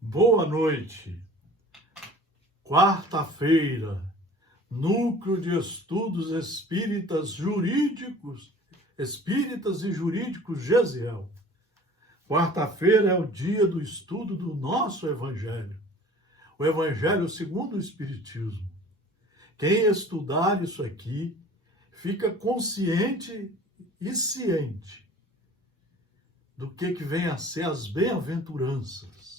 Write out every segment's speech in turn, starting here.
Boa noite. Quarta-feira, Núcleo de Estudos Espíritas e Jurídicos Gesiel. Quarta-feira é o dia do estudo do nosso Evangelho, o Evangelho segundo o Espiritismo. Quem estudar isso aqui fica consciente e ciente do que vem a ser as bem-aventuranças.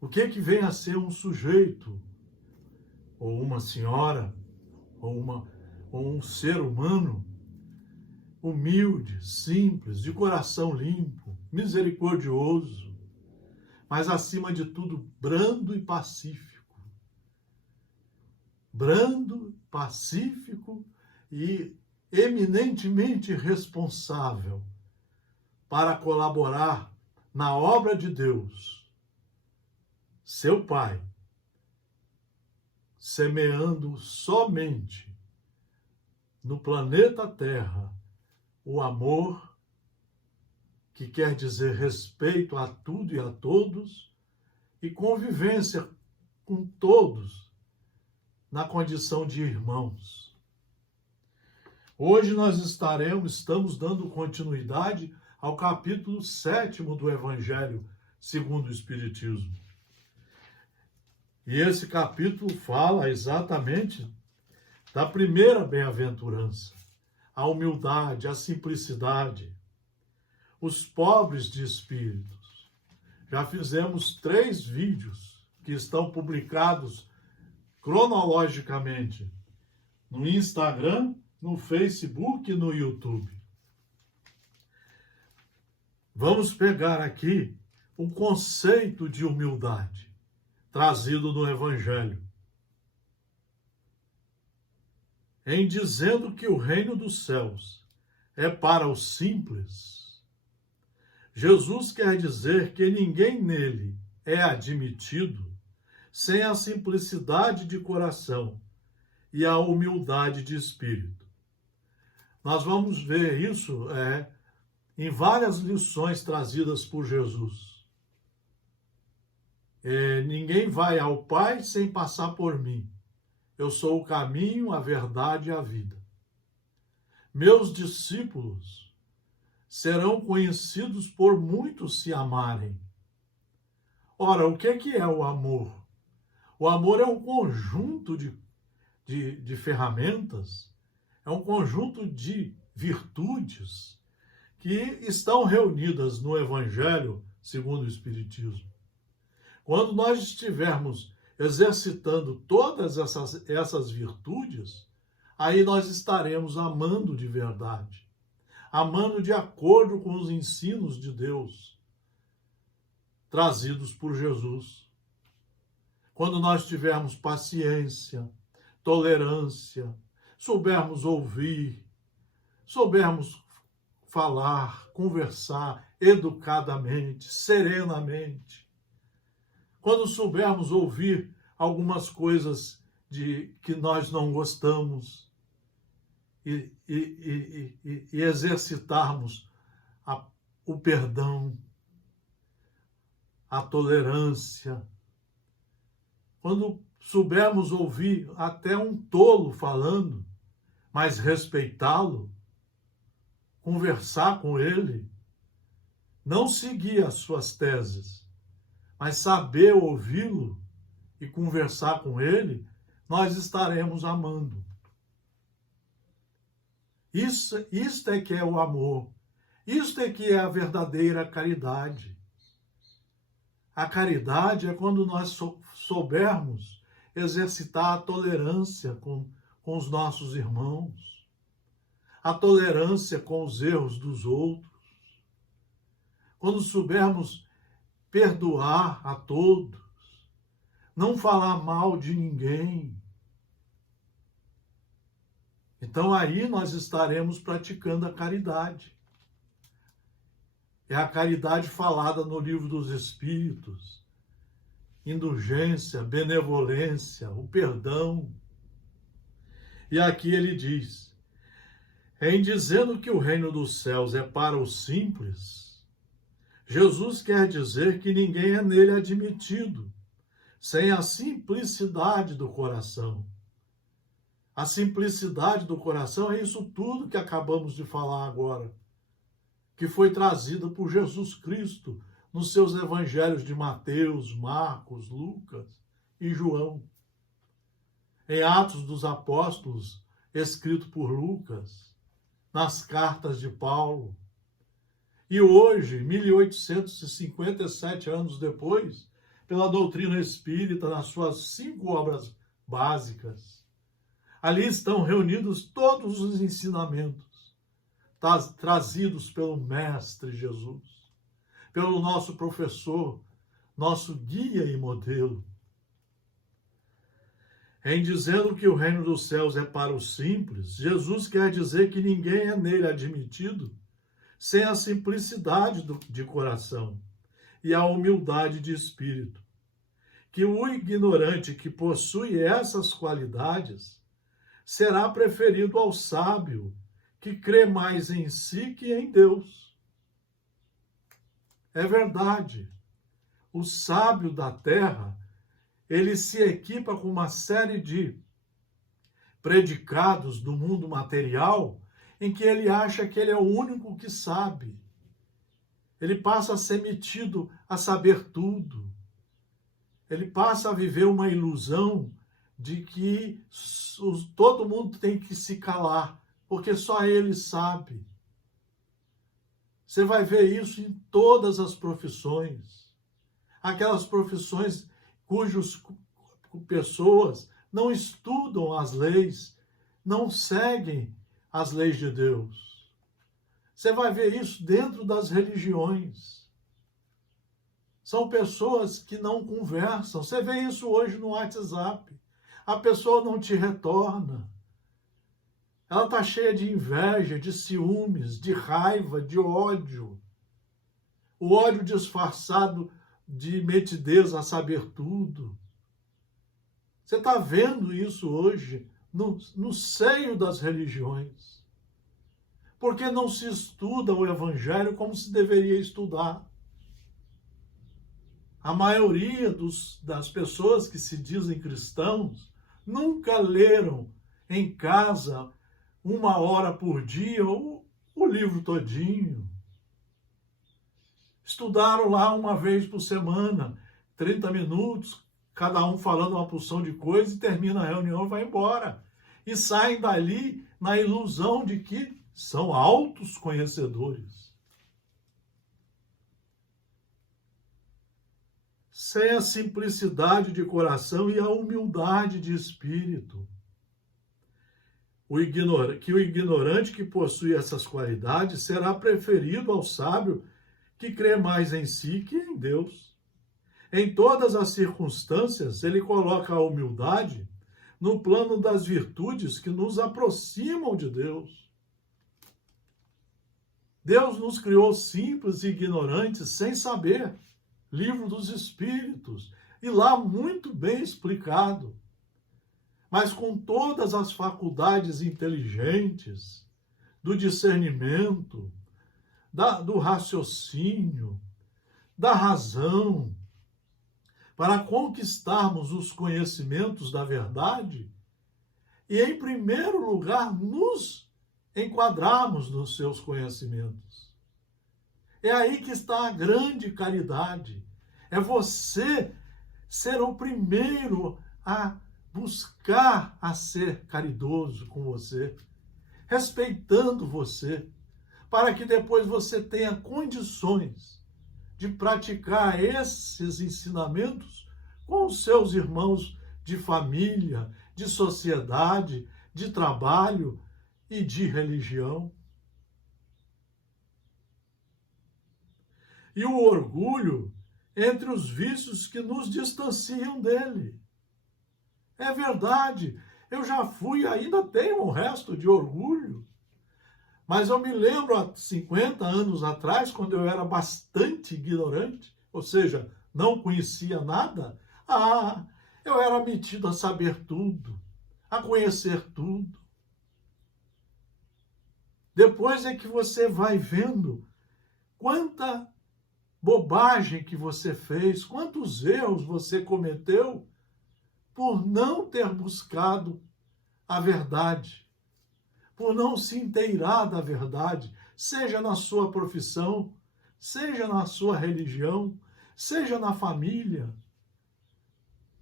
O que vem a ser um sujeito, ou uma senhora, ou um ser humano humilde, simples, de coração limpo, misericordioso, mas acima de tudo brando e pacífico. Brando, pacífico e eminentemente responsável para colaborar na obra de Deus, seu Pai, semeando somente no planeta Terra o amor, que quer dizer respeito a tudo e a todos, e convivência com todos na condição de irmãos. Hoje nós estamos dando continuidade ao capítulo 7º do Evangelho segundo o Espiritismo. E esse capítulo fala exatamente da primeira bem-aventurança, a humildade, a simplicidade, os pobres de espíritos. Já fizemos 3 vídeos que estão publicados cronologicamente no Instagram, no Facebook e no YouTube. Vamos pegar aqui o conceito de humildade trazido no Evangelho. Em dizendo que o reino dos céus é para os simples, Jesus quer dizer que ninguém nele é admitido sem a simplicidade de coração e a humildade de espírito. Nós vamos ver isso em várias lições trazidas por Jesus. Ninguém vai ao Pai sem passar por mim. Eu sou o caminho, a verdade e a vida. Meus discípulos serão conhecidos por muitos se amarem. Ora, o que é o amor? O amor é um conjunto de ferramentas, é um conjunto de virtudes que estão reunidas no Evangelho segundo o Espiritismo. Quando nós estivermos exercitando todas essas virtudes, aí nós estaremos amando de verdade, amando de acordo com os ensinos de Deus, trazidos por Jesus. Quando nós tivermos paciência, tolerância, soubermos ouvir, soubermos falar, conversar educadamente, serenamente, quando soubermos ouvir algumas coisas que nós não gostamos e exercitarmos o perdão, a tolerância, quando soubermos ouvir até um tolo falando, mas respeitá-lo, conversar com ele, não seguir as suas teses, mas saber ouvi-lo e conversar com ele, nós estaremos amando. Isto é que é o amor. Isto é que é a verdadeira caridade. A caridade é quando nós soubermos exercitar a tolerância com os nossos irmãos, a tolerância com os erros dos outros, quando soubermos perdoar a todos, não falar mal de ninguém. Então aí nós estaremos praticando a caridade. É a caridade falada no Livro dos Espíritos. Indulgência, benevolência, o perdão. E aqui ele diz, em dizendo que o reino dos céus é para os simples, Jesus quer dizer que ninguém é nele admitido, sem a simplicidade do coração. A simplicidade do coração é isso tudo que acabamos de falar agora, que foi trazida por Jesus Cristo nos seus evangelhos de Mateus, Marcos, Lucas e João. Em Atos dos Apóstolos, escrito por Lucas, nas cartas de Paulo. E hoje, 1857 anos depois, pela doutrina espírita, nas suas 5 obras básicas. Ali estão reunidos todos os ensinamentos trazidos pelo Mestre Jesus, pelo nosso professor, nosso guia e modelo. Em dizendo que o reino dos céus é para os simples, Jesus quer dizer que ninguém é nele admitido sem a simplicidade de coração e a humildade de espírito. Que o ignorante que possui essas qualidades será preferido ao sábio que crê mais em si que em Deus. É verdade. O sábio da terra, ele se equipa com uma série de predicados do mundo material em que ele acha que ele é o único que sabe. Ele passa a ser metido a saber tudo. Ele passa a viver uma ilusão de que todo mundo tem que se calar, porque só ele sabe. Você vai ver isso em todas as profissões. Aquelas profissões cujas pessoas não estudam as leis, não seguem as leis de Deus. Você vai ver isso dentro das religiões. São pessoas que não conversam. Você vê isso hoje no WhatsApp. A pessoa não te retorna. Ela está cheia de inveja, de ciúmes, de raiva, de ódio. O ódio disfarçado de metidez a saber tudo. Você está vendo isso hoje no seio das religiões. Porque não se estuda o Evangelho como se deveria estudar. A maioria das pessoas que se dizem cristãos nunca leram em casa 1 hora por dia o livro todinho. Estudaram lá uma vez por semana, 30 minutos, cada um falando uma porção de coisa e termina a reunião e vai embora. E saem dali na ilusão de que são altos conhecedores. Sem a simplicidade de coração e a humildade de espírito. Que o ignorante que possui essas qualidades será preferido ao sábio que crê mais em si que em Deus. Em todas as circunstâncias, ele coloca a humildade no plano das virtudes que nos aproximam de Deus. Deus nos criou simples e ignorantes sem saber. Livro dos Espíritos, e lá muito bem explicado. Mas com todas as faculdades inteligentes, do discernimento, do raciocínio, da razão, para conquistarmos os conhecimentos da verdade e, em primeiro lugar, nos enquadrarmos nos seus conhecimentos. É aí que está a grande caridade. É você ser o primeiro a buscar a ser caridoso com você, respeitando você, para que depois você tenha condições de praticar esses ensinamentos com os seus irmãos de família, de sociedade, de trabalho e de religião. E o orgulho entre os vícios que nos distanciam dele. É verdade, eu já fui, ainda tenho um resto de orgulho. Mas eu me lembro há 50 anos atrás, quando eu era bastante ignorante, ou seja, não conhecia nada, eu era metido a saber tudo, a conhecer tudo. Depois é que você vai vendo quanta bobagem que você fez, quantos erros você cometeu por não ter buscado a verdade, por não se inteirar da verdade, seja na sua profissão, seja na sua religião, seja na família,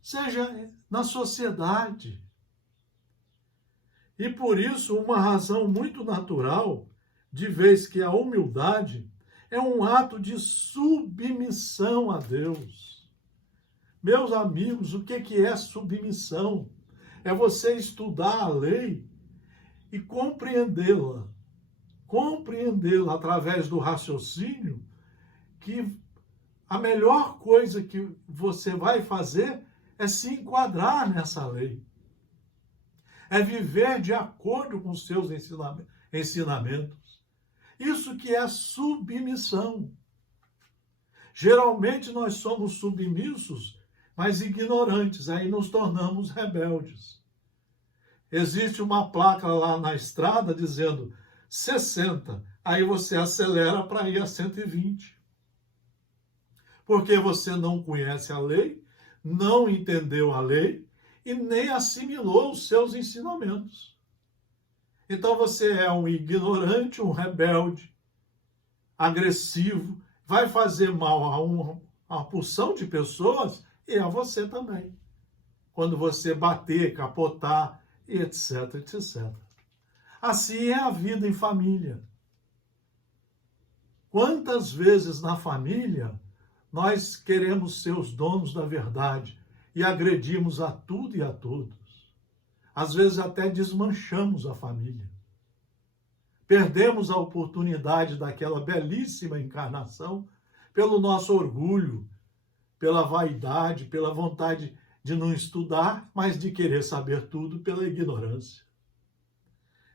seja na sociedade. E por isso, uma razão muito natural, de vez que a humildade é um ato de submissão a Deus. Meus amigos, o que é submissão? É você estudar a lei e compreendê-la através do raciocínio, que a melhor coisa que você vai fazer é se enquadrar nessa lei. É viver de acordo com os seus ensinamentos. Isso que é submissão. Geralmente nós somos submissos, mas ignorantes, aí nos tornamos rebeldes. Existe uma placa lá na estrada dizendo 60, aí você acelera para ir a 120. Porque você não conhece a lei, não entendeu a lei e nem assimilou os seus ensinamentos. Então você é um ignorante, um rebelde, agressivo, vai fazer mal a uma porção de pessoas e a você também. Quando você bater, capotar, etc, etc. Assim é a vida em família. Quantas vezes na família nós queremos ser os donos da verdade e agredimos a tudo e a todos. Às vezes até desmanchamos a família. Perdemos a oportunidade daquela belíssima encarnação pelo nosso orgulho, pela vaidade, pela vontade de não estudar, mas de querer saber tudo pela ignorância.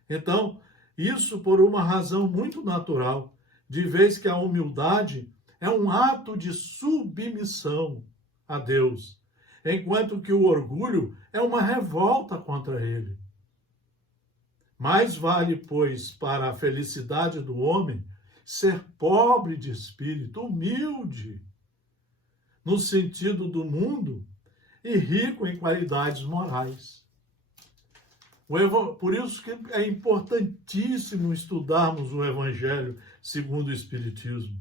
Então, isso por uma razão muito natural, de vez que a humildade é um ato de submissão a Deus, enquanto que o orgulho é uma revolta contra ele. Mais vale, pois, para a felicidade do homem ser pobre de espírito, humilde, no sentido do mundo, e rico em qualidades morais. Por isso que é importantíssimo estudarmos o Evangelho segundo o Espiritismo.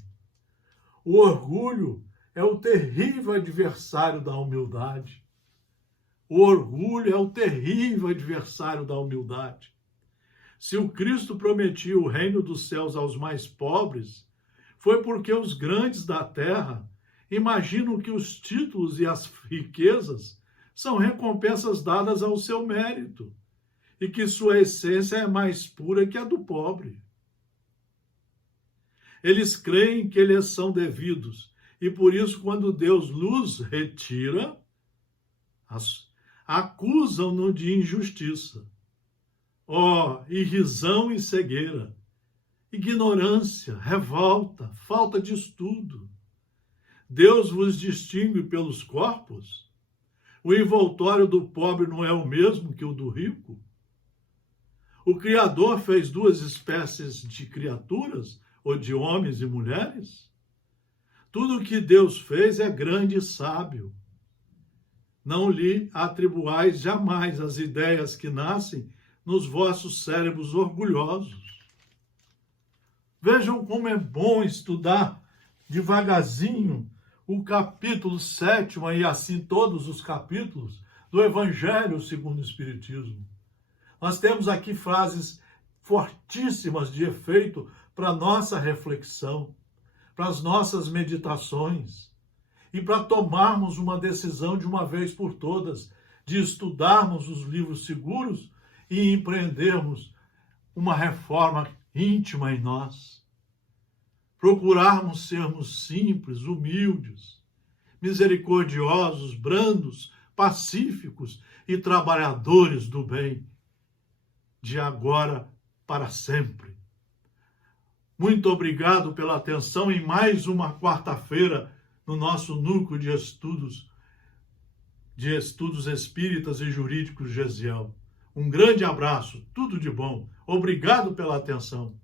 O orgulho é o terrível adversário da humildade. O orgulho é o terrível adversário da humildade. Se o Cristo prometia o reino dos céus aos mais pobres, foi porque os grandes da terra imaginam que os títulos e as riquezas são recompensas dadas ao seu mérito e que sua essência é mais pura que a do pobre. Eles creem que eles são devidos e por isso, quando Deus lhes retira, acusam-no de injustiça. Ó, irrisão e cegueira, ignorância, revolta, falta de estudo. Deus vos distingue pelos corpos? O envoltório do pobre não é o mesmo que o do rico? O Criador fez duas espécies de criaturas, ou de homens e mulheres? Tudo o que Deus fez é grande e sábio. Não lhe atribuais jamais as ideias que nascem nos vossos cérebros orgulhosos. Vejam como é bom estudar devagarzinho o capítulo 7º e assim todos os capítulos do Evangelho segundo o Espiritismo. Nós temos aqui frases fortíssimas de efeito para a nossa reflexão, para as nossas meditações e para tomarmos uma decisão de uma vez por todas, de estudarmos os livros seguros e empreendermos uma reforma íntima em nós. Procurarmos sermos simples, humildes, misericordiosos, brandos, pacíficos e trabalhadores do bem, de agora para sempre. Muito obrigado pela atenção em mais uma quarta-feira no nosso núcleo de estudos espíritas e jurídicos Gesiel. Um grande abraço, tudo de bom. Obrigado pela atenção.